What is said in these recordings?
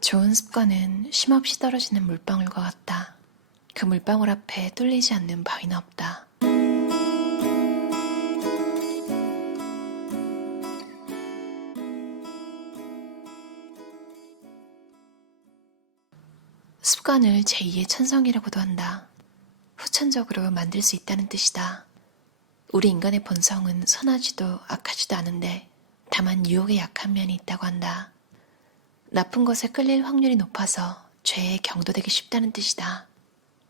좋은 습관은 쉼없이 떨어지는 물방울과 같다. 그 물방울 앞에 뚫리지 않는 바위는 없다. 습관을 제2의 천성이라고도 한다. 후천적으로 만들 수 있다는 뜻이다. 우리 인간의 본성은 선하지도 악하지도 않은데 다만 유혹에 약한 면이 있다고 한다. 나쁜 것에 끌릴 확률이 높아서 죄에 경도되기 쉽다는 뜻이다.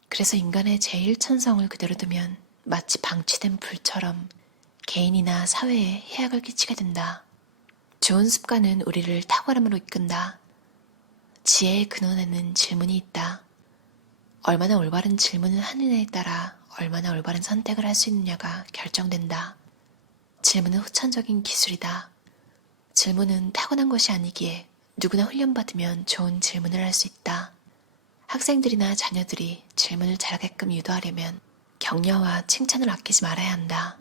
그래서 인간의 제1천성을 그대로 두면 마치 방치된 불처럼 개인이나 사회에 해악을 끼치게 된다. 좋은 습관은 우리를 탁월함으로 이끈다. 지혜의 근원에는 질문이 있다. 얼마나 올바른 질문을 하느냐에 따라 얼마나 올바른 선택을 할 수 있느냐가 결정된다. 질문은 후천적인 기술이다. 질문은 타고난 것이 아니기에 누구나 훈련받으면 좋은 질문을 할 수 있다. 학생들이나 자녀들이 질문을 잘하게끔 유도하려면 격려와 칭찬을 아끼지 말아야 한다.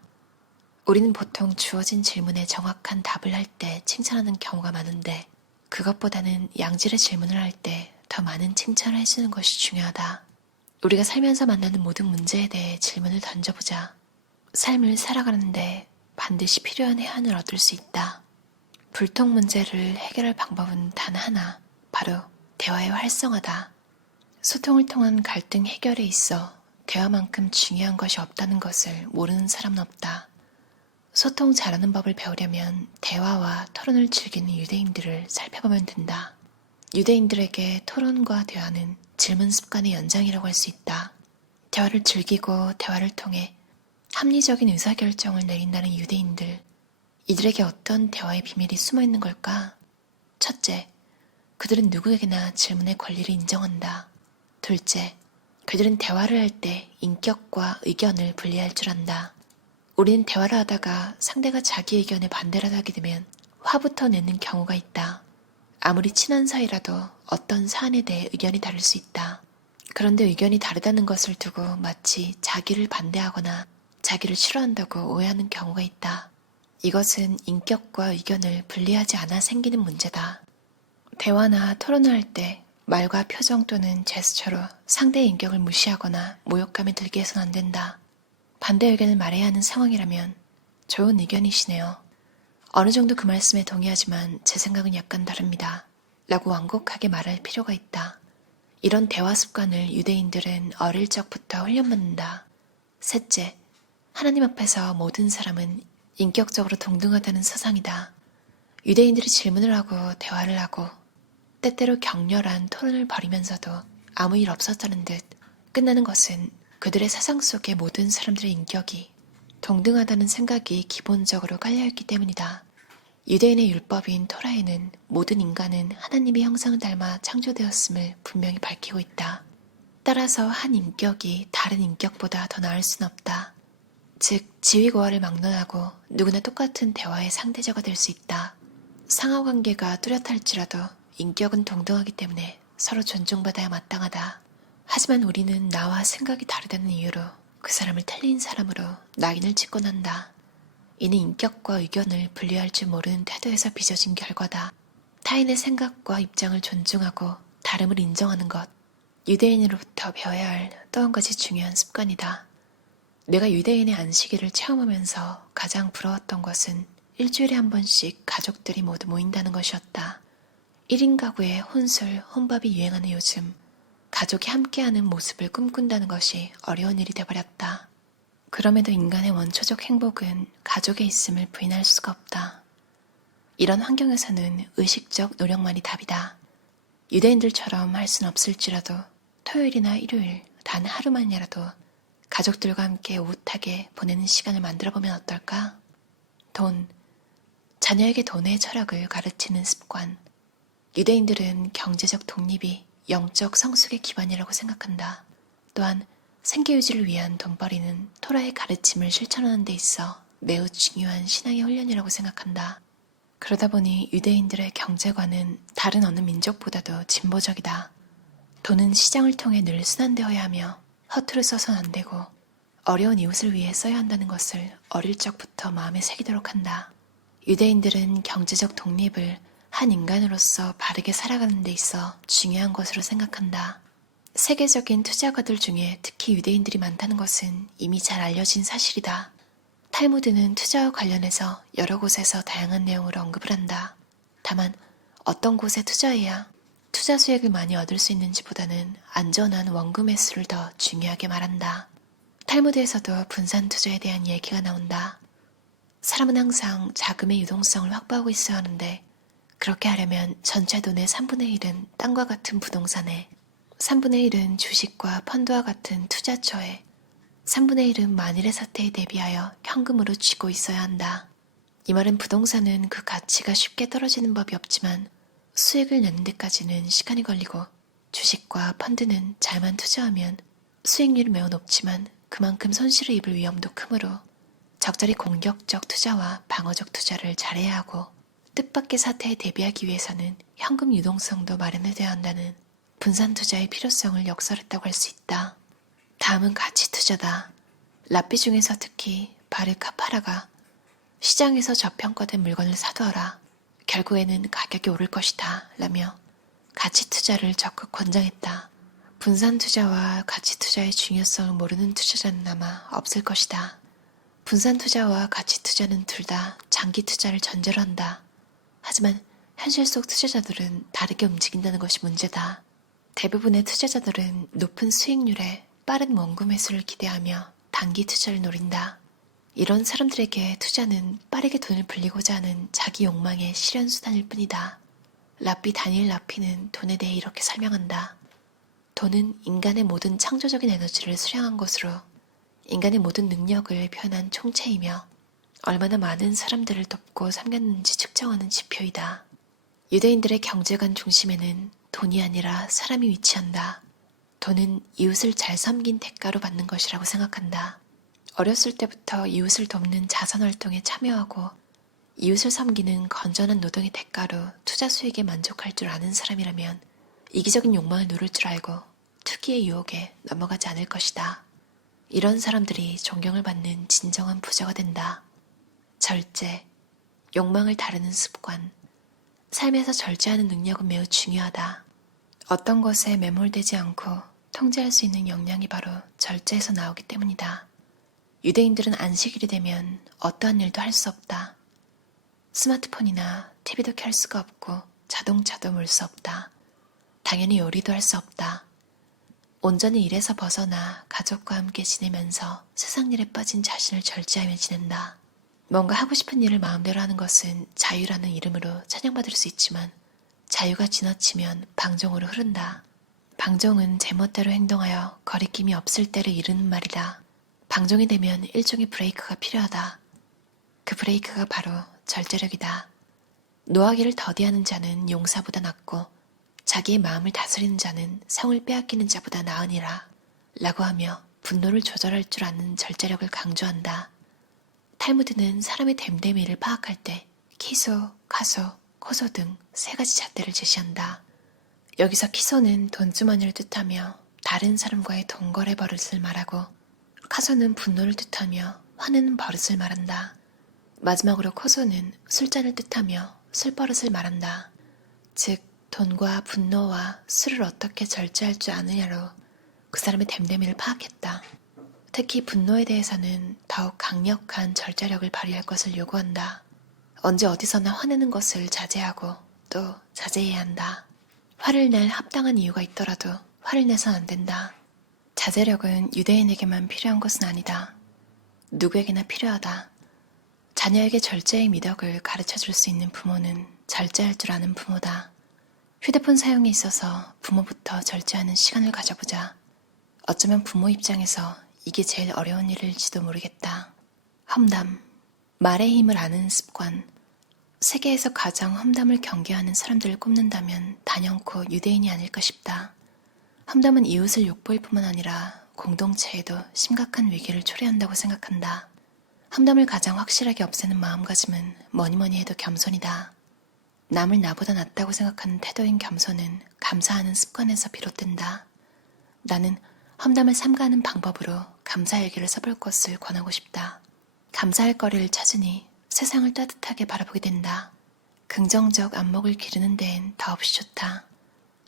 우리는 보통 주어진 질문에 정확한 답을 할 때 칭찬하는 경우가 많은데 그것보다는 양질의 질문을 할 때 더 많은 칭찬을 해주는 것이 중요하다. 우리가 살면서 만나는 모든 문제에 대해 질문을 던져보자. 삶을 살아가는데 반드시 필요한 해안을 얻을 수 있다. 불통 문제를 해결할 방법은 단 하나, 바로 대화의 활성화다. 소통을 통한 갈등 해결에 있어 대화만큼 중요한 것이 없다는 것을 모르는 사람은 없다. 소통 잘하는 법을 배우려면 대화와 토론을 즐기는 유대인들을 살펴보면 된다. 유대인들에게 토론과 대화는 질문 습관의 연장이라고 할 수 있다. 대화를 즐기고 대화를 통해 합리적인 의사결정을 내린다는 유대인들, 이들에게 어떤 대화의 비밀이 숨어 있는 걸까? 첫째, 그들은 누구에게나 질문의 권리를 인정한다. 둘째, 그들은 대화를 할 때 인격과 의견을 분리할 줄 안다. 우리는 대화를 하다가 상대가 자기 의견에 반대를 하게 되면 화부터 내는 경우가 있다. 아무리 친한 사이라도 어떤 사안에 대해 의견이 다를 수 있다. 그런데 의견이 다르다는 것을 두고 마치 자기를 반대하거나 자기를 싫어한다고 오해하는 경우가 있다. 이것은 인격과 의견을 분리하지 않아 생기는 문제다. 대화나 토론을 할 때 말과 표정 또는 제스처로 상대의 인격을 무시하거나 모욕감에 들게 해서는 안 된다. 반대 의견을 말해야 하는 상황이라면 좋은 의견이시네요. 어느 정도 그 말씀에 동의하지만 제 생각은 약간 다릅니다. 라고 완곡하게 말할 필요가 있다. 이런 대화 습관을 유대인들은 어릴 적부터 훈련받는다. 셋째, 하나님 앞에서 모든 사람은 인격적으로 동등하다는 사상이다. 유대인들이 질문을 하고 대화를 하고 때때로 격렬한 토론을 벌이면서도 아무 일 없었다는 듯 끝나는 것은 그들의 사상 속의 모든 사람들의 인격이 동등하다는 생각이 기본적으로 깔려있기 때문이다. 유대인의 율법인 토라에는 모든 인간은 하나님의 형상을 닮아 창조되었음을 분명히 밝히고 있다. 따라서 한 인격이 다른 인격보다 더 나을 순 없다. 즉, 지위고하를 막론하고 누구나 똑같은 대화의 상대자가 될 수 있다. 상하관계가 뚜렷할지라도 인격은 동등하기 때문에 서로 존중받아야 마땅하다. 하지만 우리는 나와 생각이 다르다는 이유로 그 사람을 틀린 사람으로 낙인을 찍곤 한다. 이는 인격과 의견을 분리할 줄 모르는 태도에서 빚어진 결과다. 타인의 생각과 입장을 존중하고 다름을 인정하는 것, 유대인으로부터 배워야 할 또 한 가지 중요한 습관이다. 내가 유대인의 안식일을 체험하면서 가장 부러웠던 것은 일주일에 한 번씩 가족들이 모두 모인다는 것이었다. 1인 가구의 혼술, 혼밥이 유행하는 요즘, 가족이 함께하는 모습을 꿈꾼다는 것이 어려운 일이 되어버렸다. 그럼에도 인간의 원초적 행복은 가족에 있음을 부인할 수가 없다. 이런 환경에서는 의식적 노력만이 답이다. 유대인들처럼 할 순 없을지라도 토요일이나 일요일 단 하루만이라도 가족들과 함께 오붓하게 보내는 시간을 만들어보면 어떨까? 돈, 자녀에게 돈의 철학을 가르치는 습관. 유대인들은 경제적 독립이 영적 성숙의 기반이라고 생각한다. 또한 생계유지를 위한 돈벌이는 토라의 가르침을 실천하는 데 있어 매우 중요한 신앙의 훈련이라고 생각한다. 그러다 보니 유대인들의 경제관은 다른 어느 민족보다도 진보적이다. 돈은 시장을 통해 늘 순환되어야 하며 허투루 써서는 안 되고 어려운 이웃을 위해 써야 한다는 것을 어릴 적부터 마음에 새기도록 한다. 유대인들은 경제적 독립을 한 인간으로서 바르게 살아가는 데 있어 중요한 것으로 생각한다. 세계적인 투자가들 중에 특히 유대인들이 많다는 것은 이미 잘 알려진 사실이다. 탈무드는 투자와 관련해서 여러 곳에서 다양한 내용을 언급을 한다. 다만 어떤 곳에 투자해야 투자 수익을 많이 얻을 수 있는지보다는 안전한 원금 매수를 더 중요하게 말한다. 탈무드에서도 분산 투자에 대한 얘기가 나온다. 사람은 항상 자금의 유동성을 확보하고 있어야 하는데 그렇게 하려면 전체 돈의 3분의 1은 땅과 같은 부동산에, 3분의 1은 주식과 펀드와 같은 투자처에, 3분의 1은 만일의 사태에 대비하여 현금으로 쥐고 있어야 한다. 이 말은 부동산은 그 가치가 쉽게 떨어지는 법이 없지만 수익을 내는 데까지는 시간이 걸리고, 주식과 펀드는 잘만 투자하면 수익률이 매우 높지만 그만큼 손실을 입을 위험도 크므로 적절히 공격적 투자와 방어적 투자를 잘해야 하고, 뜻밖의 사태에 대비하기 위해서는 현금 유동성도 마련해야 한다는 분산 투자의 필요성을 역설했다고 할 수 있다. 다음은 가치 투자다. 랍비 중에서 특히 바르카파라가 시장에서 저평가된 물건을 사두어라. 결국에는 가격이 오를 것이다. 라며 가치 투자를 적극 권장했다. 분산 투자와 가치 투자의 중요성을 모르는 투자자는 아마 없을 것이다. 분산 투자와 가치 투자는 둘 다 장기 투자를 전제로 한다. 하지만 현실 속 투자자들은 다르게 움직인다는 것이 문제다. 대부분의 투자자들은 높은 수익률에 빠른 원금 매수를 기대하며 단기 투자를 노린다. 이런 사람들에게 투자는 빠르게 돈을 불리고자 하는 자기 욕망의 실현수단일 뿐이다. 랍비 다니엘 라피는 돈에 대해 이렇게 설명한다. 돈은 인간의 모든 창조적인 에너지를 수령한 것으로 인간의 모든 능력을 표현한 총체이며 얼마나 많은 사람들을 돕고 섬겼는지 측정하는 지표이다. 유대인들의 경제관 중심에는 돈이 아니라 사람이 위치한다. 돈은 이웃을 잘 섬긴 대가로 받는 것이라고 생각한다. 어렸을 때부터 이웃을 돕는 자선활동에 참여하고 이웃을 섬기는 건전한 노동의 대가로 투자 수익에 만족할 줄 아는 사람이라면 이기적인 욕망을 누를 줄 알고 투기의 유혹에 넘어가지 않을 것이다. 이런 사람들이 존경을 받는 진정한 부자가 된다. 절제, 욕망을 다루는 습관, 삶에서 절제하는 능력은 매우 중요하다. 어떤 것에 매몰되지 않고 통제할 수 있는 역량이 바로 절제에서 나오기 때문이다. 유대인들은 안식일이 되면 어떠한 일도 할 수 없다. 스마트폰이나 TV도 켤 수가 없고 자동차도 몰 수 없다. 당연히 요리도 할 수 없다. 온전히 일에서 벗어나 가족과 함께 지내면서 세상 일에 빠진 자신을 절제하며 지낸다. 뭔가 하고 싶은 일을 마음대로 하는 것은 자유라는 이름으로 찬양받을 수 있지만 자유가 지나치면 방종으로 흐른다. 방종은 제멋대로 행동하여 거리낌이 없을 때를 이르는 말이다. 방종이 되면 일종의 브레이크가 필요하다. 그 브레이크가 바로 절제력이다. 노하기를 더디하는 자는 용사보다 낫고 자기의 마음을 다스리는 자는 성을 빼앗기는 자보다 나으니라 라고 하며 분노를 조절할 줄 아는 절제력을 강조한다. 탈무드는 사람의 됨됨이를 파악할 때 키소, 카소, 코소 등 세 가지 잣대를 제시한다. 여기서 키소는 돈주머니를 뜻하며 다른 사람과의 돈거래 버릇을 말하고, 카소는 분노를 뜻하며 화내는 버릇을 말한다. 마지막으로 코소는 술잔을 뜻하며 술버릇을 말한다. 즉 돈과 분노와 술을 어떻게 절제할 줄 아느냐로 그 사람의 됨됨이를 파악했다. 특히 분노에 대해서는 더욱 강력한 절제력을 발휘할 것을 요구한다. 언제 어디서나 화내는 것을 자제하고 또 자제해야 한다. 화를 낼 합당한 이유가 있더라도 화를 내선 안 된다. 자제력은 유대인에게만 필요한 것은 아니다. 누구에게나 필요하다. 자녀에게 절제의 미덕을 가르쳐줄 수 있는 부모는 절제할 줄 아는 부모다. 휴대폰 사용에 있어서 부모부터 절제하는 시간을 가져보자. 어쩌면 부모 입장에서 이게 제일 어려운 일일지도 모르겠다. 험담, 말의 힘을 아는 습관. 세계에서 가장 험담을 경계하는 사람들을 꼽는다면 단연코 유대인이 아닐까 싶다. 험담은 이웃을 욕보일 뿐만 아니라 공동체에도 심각한 위기를 초래한다고 생각한다. 험담을 가장 확실하게 없애는 마음가짐은 뭐니뭐니 해도 겸손이다. 남을 나보다 낫다고 생각하는 태도인 겸손은 감사하는 습관에서 비롯된다. 나는 험담을 삼가하는 방법으로 감사일기를 써볼 것을 권하고 싶다. 감사할 거리를 찾으니 세상을 따뜻하게 바라보게 된다. 긍정적 안목을 기르는 데엔 더없이 좋다.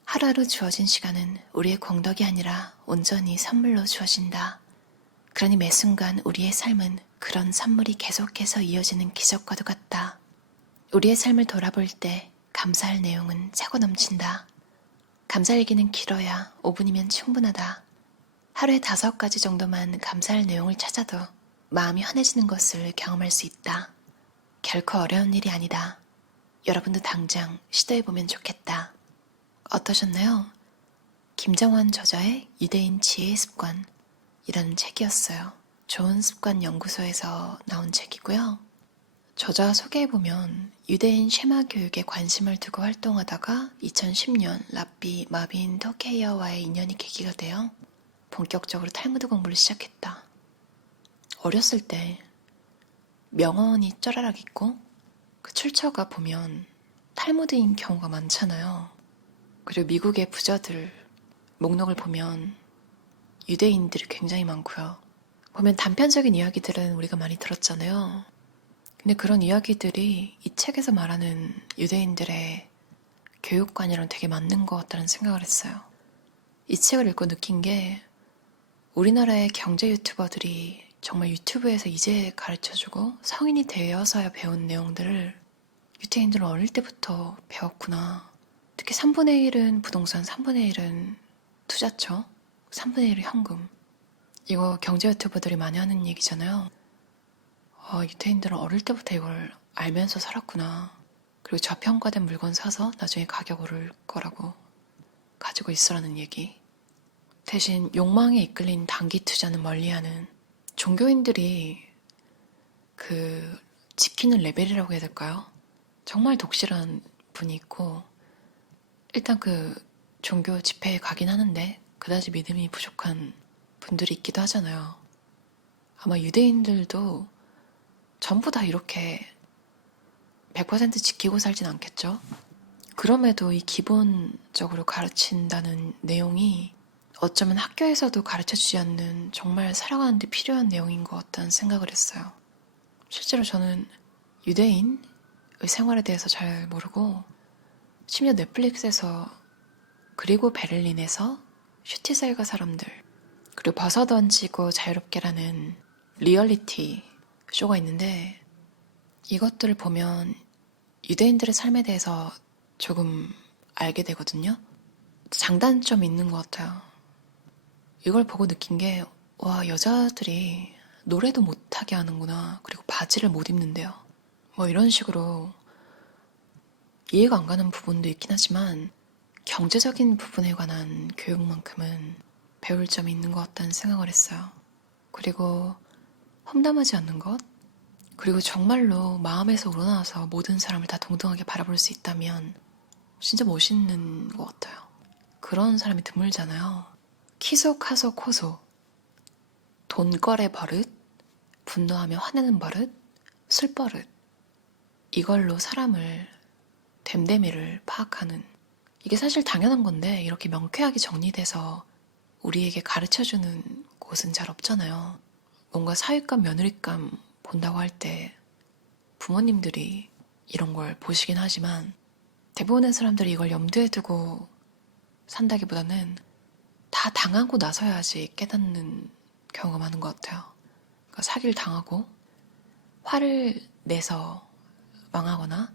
하루하루 주어진 시간은 우리의 공덕이 아니라 온전히 선물로 주어진다. 그러니 매 순간 우리의 삶은 그런 선물이 계속해서 이어지는 기적과도 같다. 우리의 삶을 돌아볼 때 감사할 내용은 차고 넘친다. 감사일기는 길어야 5분이면 충분하다. 하루에 5가지 정도만 감사할 내용을 찾아도 마음이 환해지는 것을 경험할 수 있다. 결코 어려운 일이 아니다. 여러분도 당장 시도해보면 좋겠다. 어떠셨나요? 김정원 저자의 유대인 지혜의 습관 이라는 책이었어요. 좋은 습관 연구소에서 나온 책이고요. 저자 소개해보면 유대인 쉐마 교육에 관심을 두고 활동하다가 2010년 랍비 마빈 터케이어와의 인연이 계기가 되어 본격적으로 탈무드 공부를 시작했다. 어렸을 때 명언이 쩌라락 있고 그 출처가 보면 탈무드인 경우가 많잖아요. 그리고 미국의 부자들 목록을 보면 유대인들이 굉장히 많고요. 보면 단편적인 이야기들은 우리가 많이 들었잖아요. 근데 그런 이야기들이 이 책에서 말하는 유대인들의 교육관이랑 되게 맞는 것 같다는 생각을 했어요. 이 책을 읽고 느낀 게 우리나라의 경제 유튜버들이 정말 유튜브에서 이제 가르쳐주고 성인이 되어서야 배운 내용들을 유대인들은 어릴 때부터 배웠구나. 특히 3분의 1은 부동산, 3분의 1은 투자처, 3분의 1은 현금. 이거 경제 유튜버들이 많이 하는 얘기잖아요. 유대인들은 어릴 때부터 이걸 알면서 살았구나. 그리고 저평가된 물건 사서 나중에 가격 오를 거라고 가지고 있으라는 얘기. 대신 욕망에 이끌린 단기 투자는 멀리하는 종교인들이 그 지키는 레벨이라고 해야 될까요? 정말 독실한 분이 있고 일단 그 종교 집회에 가긴 하는데 그다지 믿음이 부족한 분들이 있기도 하잖아요. 아마 유대인들도 전부 다 이렇게 100% 지키고 살진 않겠죠? 그럼에도 이 기본적으로 가르친다는 내용이 어쩌면 학교에서도 가르쳐주지 않는 정말 살아가는 데 필요한 내용인 것 같다는 생각을 했어요. 실제로 저는 유대인의 생활에 대해서 잘 모르고 심지어 넷플릭스에서 그리고 베를린에서 슈티셀가 사람들 그리고 벗어던지고 자유롭게라는 리얼리티 쇼가 있는데 이것들을 보면 유대인들의 삶에 대해서 조금 알게 되거든요. 장단점이 있는 것 같아요. 이걸 보고 느낀 게 와, 여자들이 노래도 못하게 하는구나. 그리고 바지를 못 입는데요. 뭐 이런 식으로 이해가 안 가는 부분도 있긴 하지만 경제적인 부분에 관한 교육만큼은 배울 점이 있는 것 같다는 생각을 했어요. 그리고 험담하지 않는 것, 그리고 정말로 마음에서 우러나와서 모든 사람을 다 동등하게 바라볼 수 있다면 진짜 멋있는 것 같아요. 그런 사람이 드물잖아요. 키소, 카소, 코소, 돈거래 버릇, 분노하며 화내는 버릇, 술 버릇, 이걸로 사람을 됨됨이를 파악하는 이게 사실 당연한 건데 이렇게 명쾌하게 정리돼서 우리에게 가르쳐주는 곳은 잘 없잖아요. 뭔가 사윗감, 며느리감 본다고 할 때 부모님들이 이런 걸 보시긴 하지만 대부분의 사람들이 이걸 염두에 두고 산다기보다는 다 당하고 나서야지 깨닫는 경우가 많은 것 같아요. 그러니까 사기를 당하고 화를 내서 망하거나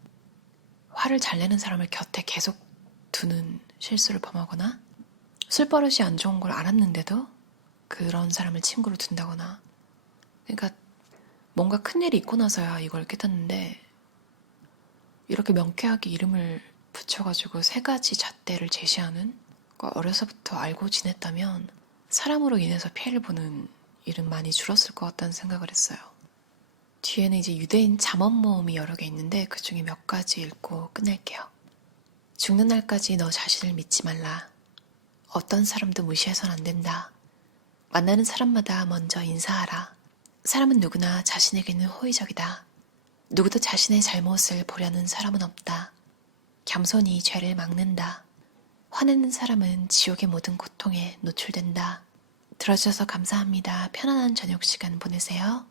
화를 잘 내는 사람을 곁에 계속 두는 실수를 범하거나 술버릇이 안 좋은 걸 알았는데도 그런 사람을 친구로 둔다거나 그러니까 뭔가 큰일이 있고 나서야 이걸 깨닫는데 이렇게 명쾌하게 이름을 붙여가지고 3가지 잣대를 제시하는 거 어려서부터 알고 지냈다면 사람으로 인해서 피해를 보는 일은 많이 줄었을 것 같다는 생각을 했어요. 뒤에는 이제 유대인 잠언 모음이 여러 개 있는데 그 중에 몇 가지 읽고 끝낼게요. 죽는 날까지 너 자신을 믿지 말라. 어떤 사람도 무시해선 안 된다. 만나는 사람마다 먼저 인사하라. 사람은 누구나 자신에게는 호의적이다. 누구도 자신의 잘못을 보려는 사람은 없다. 겸손히 죄를 막는다. 화내는 사람은 지옥의 모든 고통에 노출된다. 들어주셔서 감사합니다. 편안한 저녁 시간 보내세요.